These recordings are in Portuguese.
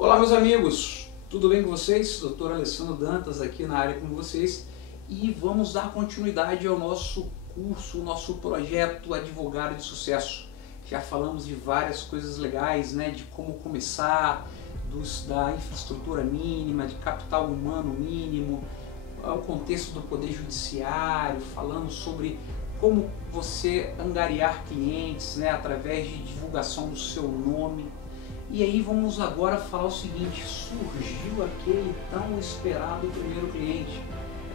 Olá meus amigos, tudo bem com vocês? Dr. Alessandro Dantas aqui na área com vocês e vamos dar continuidade ao nosso curso, nosso projeto Advogado de Sucesso. Já falamos de várias coisas legais, né? De como começar, da infraestrutura mínima, de capital humano mínimo, o contexto do poder judiciário, falando sobre como você angariar clientes, né? Através de divulgação do seu nome. E aí vamos agora falar o seguinte: surgiu aquele tão esperado primeiro cliente,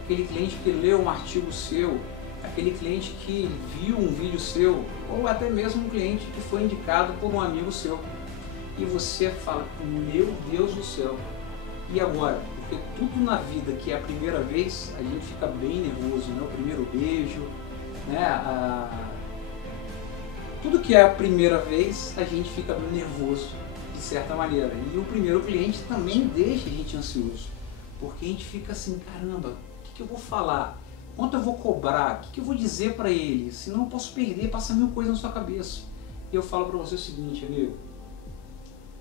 aquele cliente que leu um artigo seu, aquele cliente que viu um vídeo seu, ou até mesmo um cliente que foi indicado por um amigo seu. E você fala, meu Deus do céu, e agora? Porque tudo na vida que é a primeira vez, a gente fica bem nervoso, né? O primeiro beijo, né? Tudo que é a primeira vez, a gente fica bem nervoso, de certa maneira. E o primeiro cliente também deixa a gente ansioso, porque a gente fica assim, caramba, o que eu vou falar? Quanto eu vou cobrar? O que eu vou dizer para ele? Senão eu posso perder, passa mil coisas na sua cabeça. E eu falo para você o seguinte, amigo,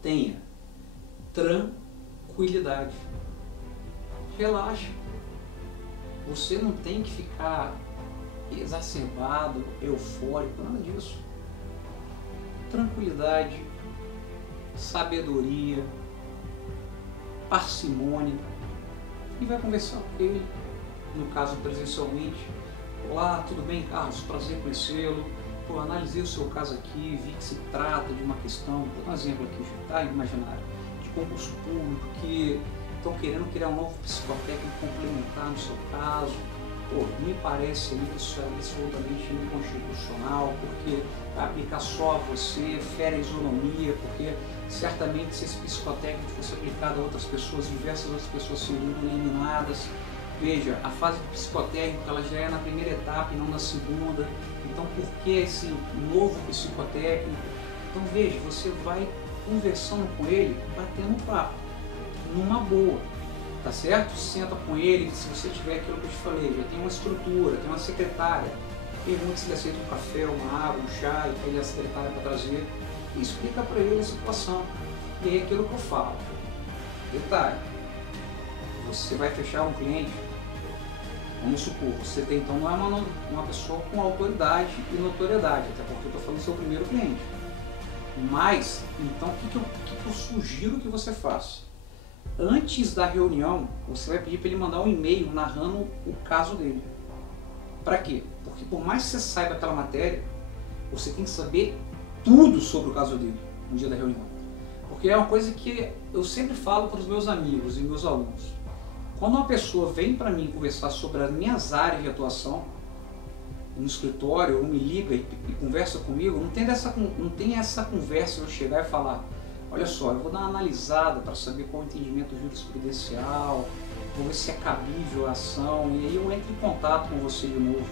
tenha tranquilidade, relaxa. Você não tem que ficar exacerbado, eufórico, nada disso. Tranquilidade, sabedoria, parcimônia, e vai conversar com ele, no caso presencialmente. Olá, tudo bem, Carlos? Prazer conhecê-lo. Pô, analisei o seu caso aqui, vi que se trata de uma questão, vou dar um exemplo aqui, tá imaginário, de concurso público, que estão querendo criar um novo psicotécnico complementar no seu caso. Pô, me parece ali que isso é absolutamente inconstitucional, porque vai aplicar só a você, fere a isonomia, porque certamente se esse psicotécnico fosse aplicado a outras pessoas, diversas outras pessoas seriam eliminadas. Veja, a fase do psicotécnico ela já é na primeira etapa e não na segunda. Então por que esse novo psicotécnico? Então veja, você vai conversando com ele, batendo papo, numa boa. Tá certo? Senta com ele, se você tiver aquilo que eu te falei, já tem uma estrutura, tem uma secretária, pergunta se ele aceita um café, uma água, um chá, e pede a secretária para trazer, e explica para ele a situação. E aí aquilo que eu falo. Detalhe, você vai fechar um cliente, vamos supor, você tem então não é uma pessoa com autoridade e notoriedade, até porque eu estou falando do seu primeiro cliente. Mas, então o que eu sugiro que você faça? Antes da reunião, você vai pedir para ele mandar um e-mail narrando o caso dele. Para quê? Porque por mais que você saiba aquela matéria, você tem que saber tudo sobre o caso dele no dia da reunião. Porque é uma coisa que eu sempre falo para os meus amigos e meus alunos. Quando uma pessoa vem para mim conversar sobre as minhas áreas de atuação, no escritório, ou me liga e conversa comigo, não tem essa conversa eu chegar e falar: olha só, eu vou dar uma analisada para saber qual é o entendimento jurisprudencial, vou ver se é cabível a ação, e aí eu entro em contato com você de novo.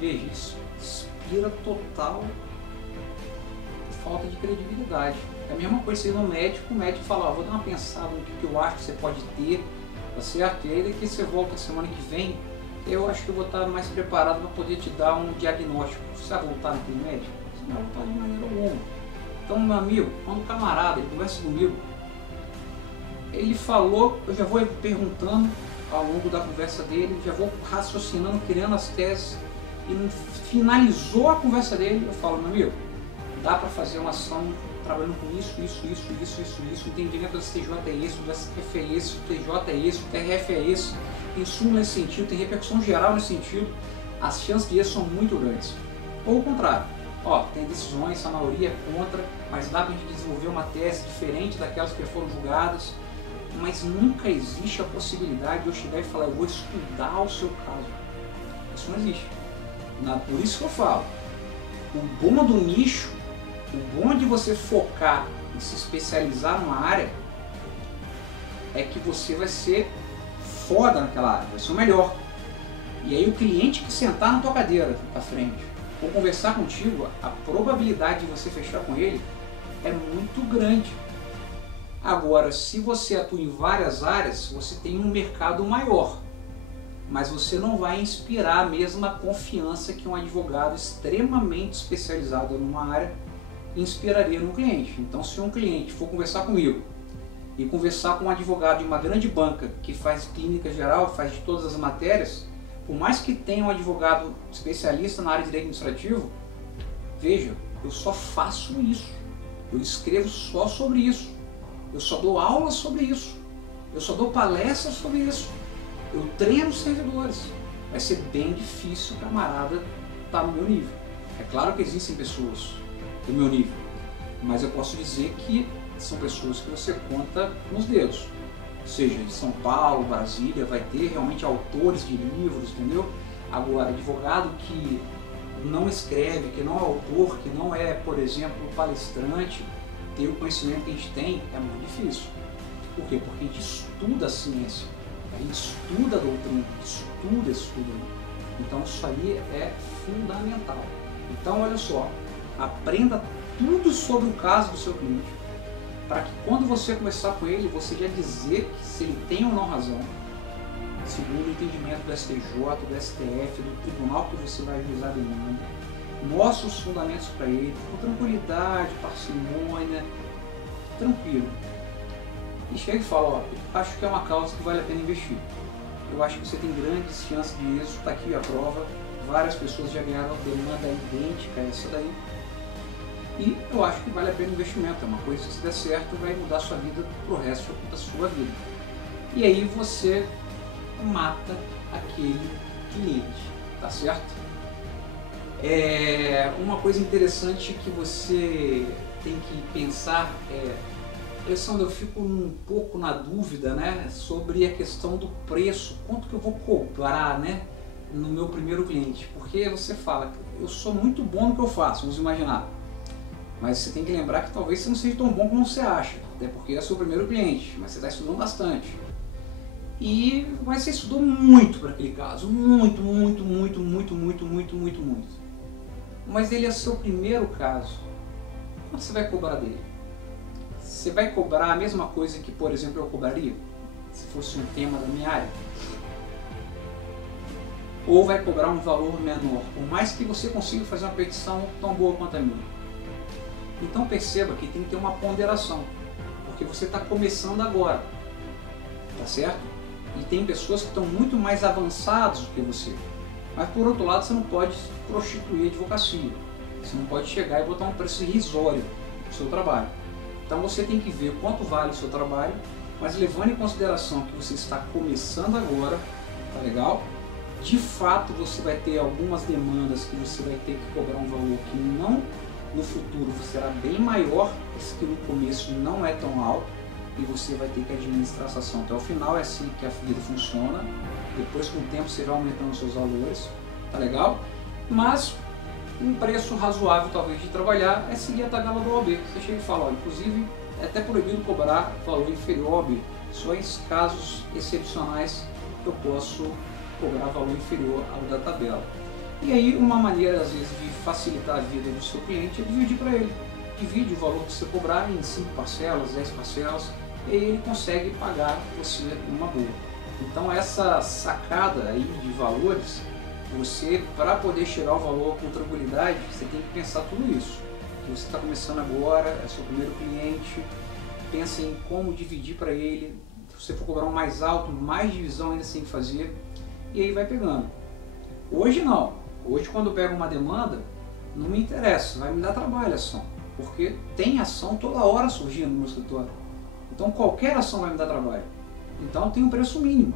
Veja, isso inspira total falta de credibilidade. É a mesma coisa você ir no médico, o médico fala: vou dar uma pensada no que eu acho que você pode ter, tá certo? E aí daqui você volta semana que vem, eu acho que eu vou estar mais preparado para poder te dar um diagnóstico. Você vai voltar naquele médico? Você não vai voltar de maneira alguma. Então, meu amigo, quando o camarada ele conversa comigo, ele falou, eu já vou perguntando ao longo da conversa dele, já vou raciocinando, criando as teses, e finalizou a conversa dele, eu falo: meu amigo, dá para fazer uma ação trabalhando com isso, o entendimento do STJ é esse, do STF é esse, o TJ é esse, o TRF é esse, tem súmula nesse sentido, tem repercussão geral nesse sentido, as chances de isso são muito grandes. Ou o contrário, ó, tem decisões, a maioria é contra, mas dá para a gente desenvolver uma tese diferente daquelas que foram julgadas, mas nunca existe a possibilidade de eu chegar e falar: eu vou estudar o seu caso. Isso não existe. Por isso que eu falo, o bom do nicho, o bom de você focar e se especializar numa área, é que você vai ser foda naquela área, vai ser o melhor. E aí o cliente que sentar na tua cadeira à frente, ou conversar contigo, a probabilidade de você fechar com ele é muito grande. Agora, se você atua em várias áreas, você tem um mercado maior, mas você não vai inspirar a mesma confiança que um advogado extremamente especializado numa área inspiraria no cliente. Então, se um cliente for conversar comigo e conversar com um advogado de uma grande banca que faz clínica geral, faz de todas as matérias, por mais que tenha um advogado especialista na área de direito administrativo, veja, eu só faço isso, eu escrevo só sobre isso, eu só dou aulas sobre isso, eu só dou palestras sobre isso, eu treino servidores. Vai ser bem difícil o camarada estar no meu nível. É claro que existem pessoas do meu nível, mas eu posso dizer que são pessoas que você conta nos dedos. Seja de São Paulo, Brasília, vai ter realmente autores de livros, entendeu? Agora, advogado que não escreve, que não é autor, que não é, por exemplo, palestrante, ter o conhecimento que a gente tem é muito difícil. Por quê? Porque a gente estuda a ciência, a gente estuda a doutrina, a gente estuda. Então isso aí é fundamental. Então olha só, aprenda tudo sobre o caso do seu cliente, para que quando você conversar com ele, você já dizer se ele tem ou não razão, segundo o entendimento do STJ, do STF, do tribunal que você vai ajuizar a demanda. Mostre os fundamentos para ele, com tranquilidade, parcimônia, tranquilo. E chega e fala, ó, acho que é uma causa que vale a pena investir. Eu acho que você tem grandes chances de êxito, está aqui a prova, várias pessoas já ganharam demanda idêntica a essa daí. E eu acho que vale a pena o investimento, é uma coisa que se der certo vai mudar a sua vida para o resto da sua vida. E aí você mata aquele cliente, tá certo? Uma coisa interessante que você tem que pensar Alessandro, eu fico um pouco na dúvida, né, sobre a questão do preço, quanto que eu vou cobrar, né, no meu primeiro cliente, porque você fala, eu sou muito bom no que eu faço, vamos imaginar, mas você tem que lembrar que talvez você não seja tão bom como você acha, até porque é seu primeiro cliente, mas você está estudando bastante. Mas você estudou muito para aquele caso, muito. Mas ele é seu primeiro caso. Quanto você vai cobrar dele? Você vai cobrar a mesma coisa que, por exemplo, eu cobraria, se fosse um tema da minha área? Ou vai cobrar um valor menor, por mais que você consiga fazer uma petição tão boa quanto a minha? Então perceba que tem que ter uma ponderação, porque você está começando agora, tá certo? E tem pessoas que estão muito mais avançadas do que você. Mas por outro lado, você não pode prostituir a advocacia. Você não pode chegar e botar um preço irrisório no seu trabalho. Então você tem que ver quanto vale o seu trabalho, mas levando em consideração que você está começando agora, tá legal? De fato você vai ter algumas demandas que você vai ter que cobrar um valor que não no futuro será bem maior, esse que no começo não é tão alto, e você vai ter que administrar essa ação até o final. É assim que a vida funciona. Depois, com o tempo, você vai aumentando os seus valores, tá legal? Mas um preço razoável talvez de trabalhar é seguir a tabela do OAB. Você chega e fala, ó, inclusive é até proibido cobrar valor inferior ao OAB, só em casos excepcionais eu posso cobrar valor inferior ao da tabela. E aí uma maneira às vezes de facilitar a vida do seu cliente é dividir para ele. Divide o valor que você cobrar em 5 parcelas, 10 parcelas, e aí ele consegue pagar você numa boa. Então essa sacada aí de valores, você, para poder chegar ao valor com tranquilidade, você tem que pensar tudo isso. Você está começando agora, é seu primeiro cliente, pensa em como dividir para ele. Se você for cobrar um mais alto, mais divisão ainda sem fazer, e aí vai pegando. Hoje não. Hoje quando eu pego uma demanda, não me interessa, vai me dar trabalho a ação, porque tem ação toda hora surgindo no meu escritório. Então qualquer ação vai me dar trabalho. Então tem um preço mínimo.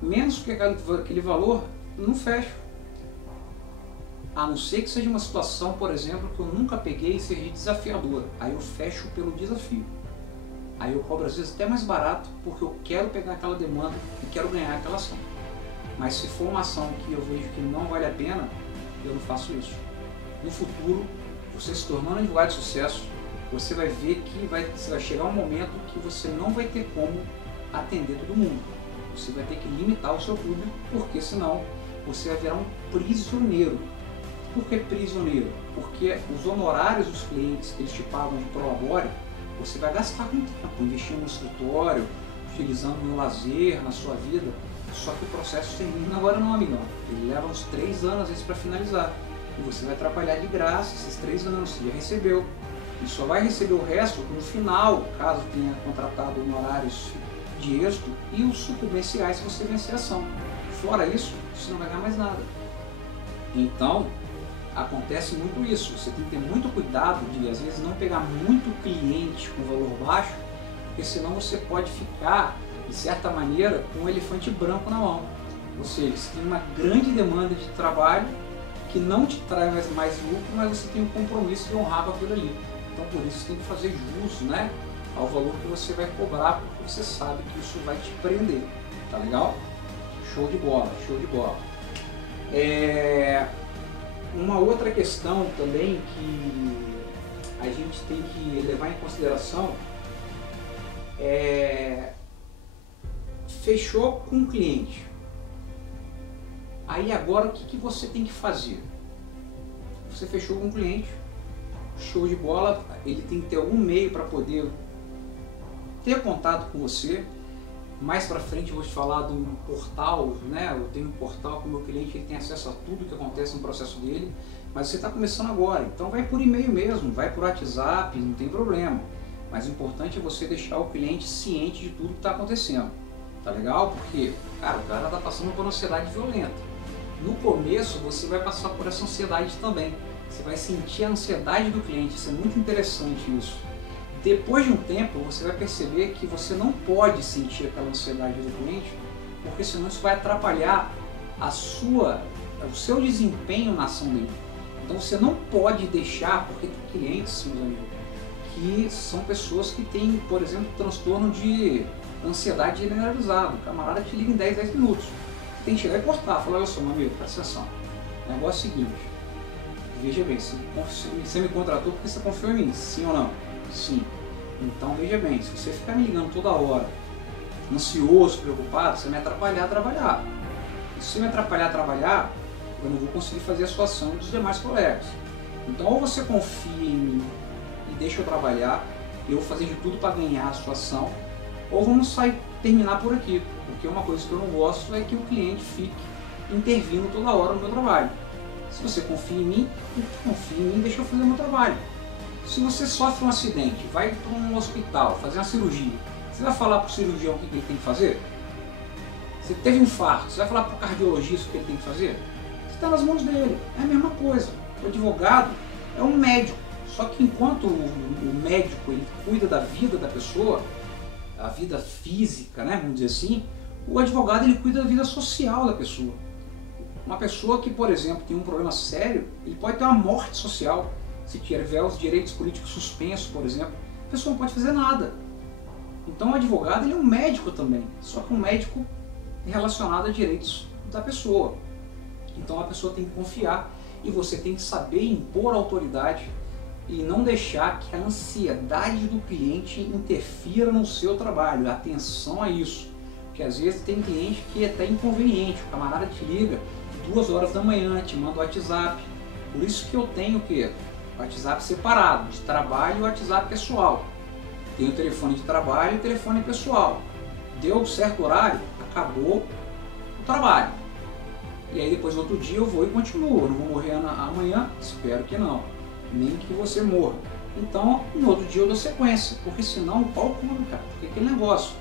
Menos que aquele valor, não fecho. A não ser que seja uma situação, por exemplo, que eu nunca peguei e seja desafiadora. Aí eu fecho pelo desafio. Aí eu cobro às vezes até mais barato, porque eu quero pegar aquela demanda e quero ganhar aquela ação. Mas se for uma ação que eu vejo que não vale a pena, eu não faço isso. No futuro, você se tornando advogado de sucesso, você vai ver que vai chegar um momento que você não vai ter como atender todo mundo. Você vai ter que limitar o seu público, porque senão você vai virar um prisioneiro. Por que prisioneiro? Porque os honorários dos clientes que eles te pagam de prolabore, você vai gastar com tempo, investindo no escritório, utilizando no lazer, na sua vida. Só que o processo termina agora não, amigão. Ele leva uns 3 anos para finalizar. E você vai trabalhar de graça esses 3 anos, você já recebeu. e só vai receber o resto no final, caso tenha contratado honorários de êxito e os sucumbenciais se você vencer a ação. Fora isso, você não vai ganhar mais nada. Então, acontece muito isso. Você tem que ter muito cuidado de, às vezes, não pegar muito cliente com valor baixo, porque senão você pode ficar, de certa maneira, com um elefante branco na mão. Ou seja, você tem uma grande demanda de trabalho que não te traz mais lucro, mas você tem um compromisso de honrar com aquilo ali. Então, por isso, você tem que fazer jus, né, ao valor que você vai cobrar, porque você sabe que isso vai te prender. Tá legal? Show de bola, show de bola. Uma outra questão também que a gente tem que levar em consideração é: fechou com um cliente. Aí agora o que você tem que fazer? Você fechou com um cliente, show de bola, ele tem que ter algum meio para poder ter contato com você. Mais para frente eu vou te falar do portal, né? Eu tenho um portal com o meu cliente, ele tem acesso a tudo que acontece no processo dele, mas você está começando agora, então vai por e-mail mesmo, vai por WhatsApp, não tem problema. Mas o importante é você deixar o cliente ciente de tudo que está acontecendo, tá legal? Porque, cara, o cara está passando por uma ansiedade violenta. No começo você vai passar por essa ansiedade também, você vai sentir a ansiedade do cliente, isso é muito interessante isso. Depois de um tempo, você vai perceber que você não pode sentir aquela ansiedade do cliente, porque senão isso vai atrapalhar o seu desempenho na ação dele. Então você não pode deixar, porque tem clientes, meus amigos, que são pessoas que têm, por exemplo, transtorno de ansiedade generalizado. O camarada te liga em 10 minutos. Você tem que chegar e cortar, falar: olha só, meu amigo, presta atenção. O negócio é o seguinte, veja bem, você me contratou porque você confiou em mim, sim ou não? Sim. Então veja bem, se você ficar me ligando toda hora, ansioso, preocupado, você vai me atrapalhar a trabalhar. E se você me atrapalhar a trabalhar, eu não vou conseguir fazer a sua ação dos demais colegas. Então ou você confia em mim e deixa eu trabalhar, eu vou fazer de tudo para ganhar a sua ação, ou vamos terminar por aqui. Porque uma coisa que eu não gosto é que o cliente fique intervindo toda hora no meu trabalho. Se você confia em mim, deixa eu fazer o meu trabalho. Se você sofre um acidente, vai para um hospital fazer uma cirurgia, você vai falar para o cirurgião o que ele tem que fazer? Você teve um infarto, você vai falar para o cardiologista o que ele tem que fazer? Você está nas mãos dele, é a mesma coisa. O advogado é um médico, só que enquanto o médico ele cuida da vida da pessoa, a vida física, né, vamos dizer assim, o advogado ele cuida da vida social da pessoa. Uma pessoa que, por exemplo, tem um problema sério, ele pode ter uma morte social. Se tiver os direitos políticos suspensos, por exemplo, a pessoa não pode fazer nada. Então o advogado ele é um médico também, só que um médico relacionado a direitos da pessoa. Então a pessoa tem que confiar e você tem que saber impor autoridade e não deixar que a ansiedade do cliente interfira no seu trabalho. Atenção a isso, porque às vezes tem cliente que é até inconveniente, o camarada te liga 2 horas da manhã, te manda o WhatsApp. Por isso que eu tenho o quê? WhatsApp separado, de trabalho e WhatsApp pessoal. Tem o telefone de trabalho e o telefone pessoal. Deu certo horário, acabou o trabalho. E aí depois no outro dia eu vou e continuo. Eu não vou morrer amanhã? Espero que não. Nem que você morra. Então no outro dia eu dou sequência, porque senão o pau come, cara. Porque aquele negócio.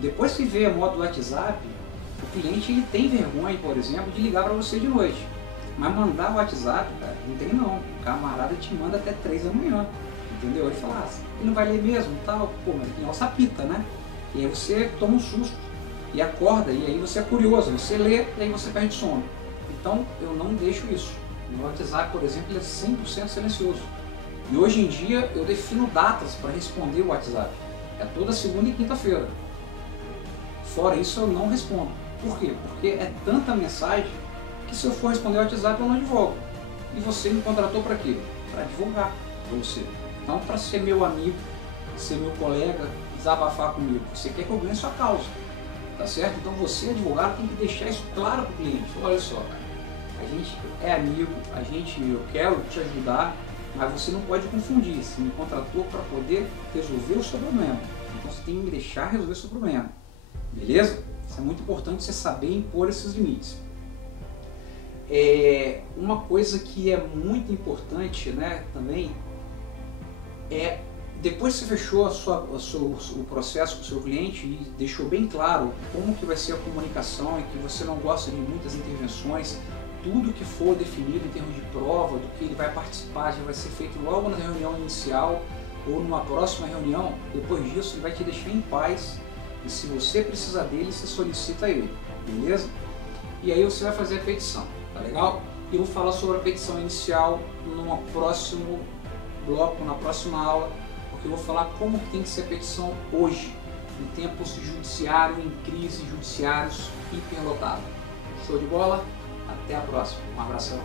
Depois que vê a modo do WhatsApp, o cliente ele tem vergonha, por exemplo, de ligar para você de noite. Mas mandar o WhatsApp, cara, não tem não. O camarada te manda até 3 da manhã, entendeu? Ele fala: ele não vai ler mesmo, tal, pô, mas tem nossa pita, né? E aí você toma um susto e acorda, e aí você é curioso, você lê e aí você perde sono. Então eu não deixo isso. O meu WhatsApp, por exemplo, ele é 100% silencioso. E hoje em dia eu defino datas para responder o WhatsApp. É toda segunda e quinta-feira. Fora isso eu não respondo. Por quê? Porque é tanta mensagem que se eu for responder o WhatsApp eu não advogo. E você me contratou para quê? Para advogar para você. Não para ser meu amigo, ser meu colega, desabafar comigo. Você quer que eu ganhe sua causa. Tá certo? Então você, advogado, tem que deixar isso claro para o cliente. Olha só, cara, a gente é amigo, eu quero te ajudar, mas você não pode confundir. Você me contratou para poder resolver o seu problema. Então você tem que me deixar resolver o seu problema. Beleza? Isso é muito importante você saber impor esses limites. Uma coisa que é muito importante, né, também depois que você fechou o processo com o seu cliente e deixou bem claro como que vai ser a comunicação e que você não gosta de muitas intervenções, tudo que for definido em termos de prova, do que ele vai participar, já vai ser feito logo na reunião inicial ou numa próxima reunião. Depois disso ele vai te deixar em paz e se você precisar dele, você solicita ele, beleza? E aí você vai fazer a petição, tá legal? Eu vou falar sobre a petição inicial num próximo bloco, na próxima aula, porque eu vou falar como tem que ser a petição hoje, em tempos de judiciário, em crise, judiciários hiperlotados. Show de bola? Até a próxima. Um abração.